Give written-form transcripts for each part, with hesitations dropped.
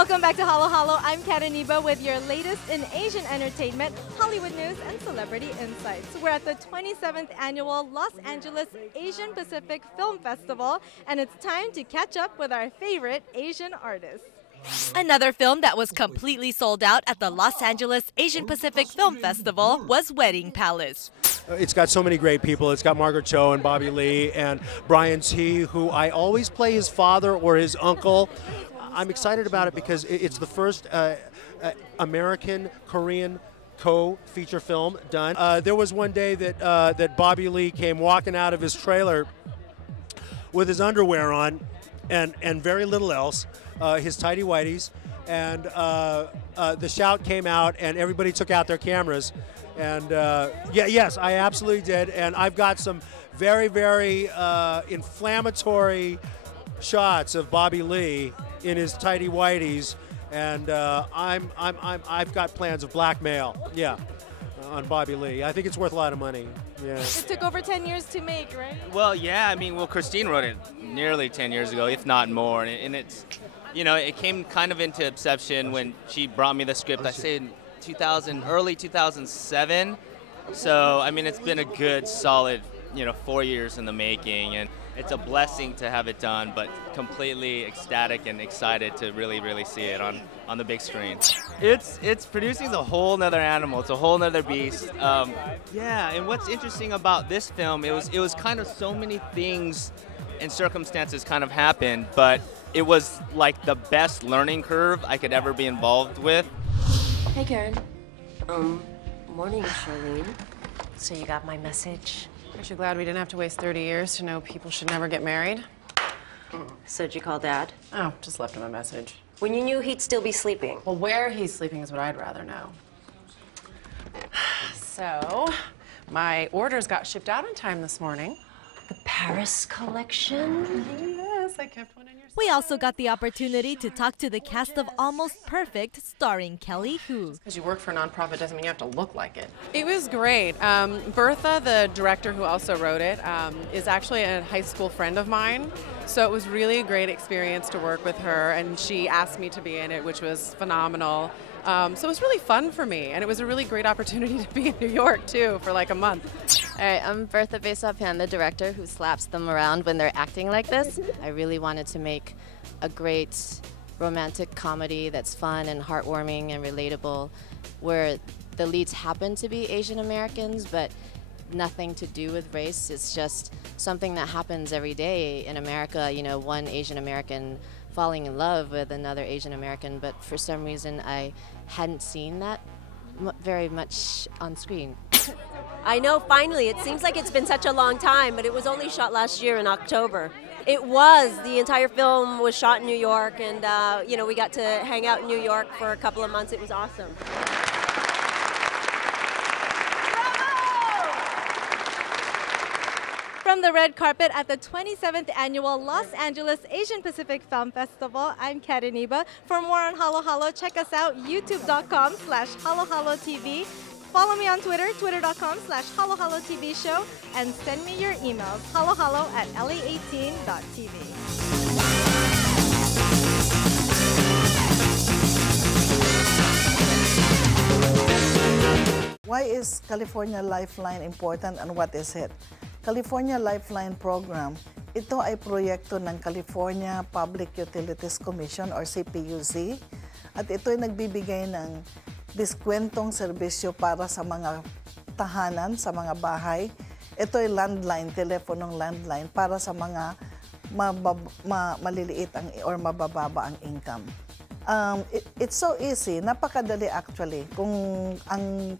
Welcome back to Halo Halo. I'm Iniba with your latest in Asian entertainment, Hollywood news, and celebrity insights. We're at the 27th annual Los Angeles Asian Pacific Film Festival, and it's time to catch up with our favorite Asian artists. Another film that was completely sold out at the Los Angeles Asian Pacific Film Festival was Wedding Palace. It's got so many great people. It's got Margaret Cho and Bobby Lee and Brian T, who I always play his father or his uncle. I'm excited about it because it's the first American-Korean co-feature film done. There was one day that Bobby Lee came walking out of his trailer with his underwear on and very little else, his tighty whities, and the shout came out and everybody took out their cameras. And yes, I absolutely did. And I've got some very, very inflammatory shots of Bobby Lee in his tighty whities, and I've got plans of blackmail, on Bobby Lee. I think it's worth a lot of money. Yeah. It took over 10 years to make, right? Well, yeah. I mean, Christine wrote it nearly 10 years ago, if not more, and it's, it came kind of into inception when she brought me the script. I say in early 2007. So I mean, it's been a good solid 4 years in the making, and it's a blessing to have it done, but completely ecstatic and excited to really see it on the big screen. It's producing a whole nother animal. It's a whole nother beast. And what's interesting about this film, it was kind of so many things and circumstances kind of happened, but it was like the best learning curve I could ever be involved with. Hey, Karen. Morning, Charlene. So you got my message? Aren't you glad we didn't have to waste 30 years to know people should never get married? So did you call Dad? Oh, just left him a message. When you knew he'd still be sleeping? Well, where he's sleeping is what I'd rather know. So, my orders got shipped out in time this morning. The Paris collection? Yes, I kept one in your We also got the opportunity to talk to the cast of Almost Perfect, starring Kelly Hu. Because you work for a nonprofit doesn't mean you have to look like it. It was great. Bertha, the director who also wrote it, is actually a high school friend of mine. So it was really a great experience to work with her, and she asked me to be in it, which was phenomenal. So it was really fun for me, and it was a really great opportunity to be in New York, too, for like a month. All right, I'm Bertha, the director who slaps them around when they're acting like this. I really wanted to make a great romantic comedy that's fun and heartwarming and relatable, where the leads happen to be Asian Americans, but nothing to do with race. It's just something that happens every day in America, one Asian American falling in love with another Asian American, but for some reason I hadn't seen that very much on screen. I know, finally. It seems like it's been such a long time, but it was only shot last year in October. It was. The entire film was shot in New York, and, we got to hang out in New York for a couple of months. It was awesome. From the red carpet at the 27th annual Los Angeles Asian Pacific Film Festival, I'm Iniba. For more on Halo Halo, check us out, youtube.com/HaloHaloTV. Follow me on Twitter, twitter.com/HaloHaloTV show, and send me your emails, halohalo@le18.tv. Why is California Lifeline important and what is it? California Lifeline Program, ito ay proyekto ng California Public Utilities Commission or CPUC, at ito ay nagbibigay ng diskwentong serbisyo para sa mga tahanan, sa mga bahay. Ito ay landline, teleponong landline para sa mga maliliit or mabababa ang income. It's so easy, napakadali actually. Kung ang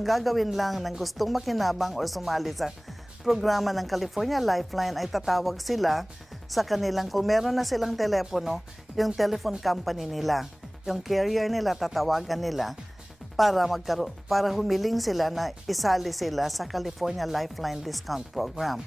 gagawin lang ng gustong makinabang or sumali sa programa ng California Lifeline ay tatawag sila sa kanilang, kung meron na silang telepono, yung telephone company nila, yung carrier nila, tatawagan nila para humiling sila na isali sila sa California Lifeline Discount Program.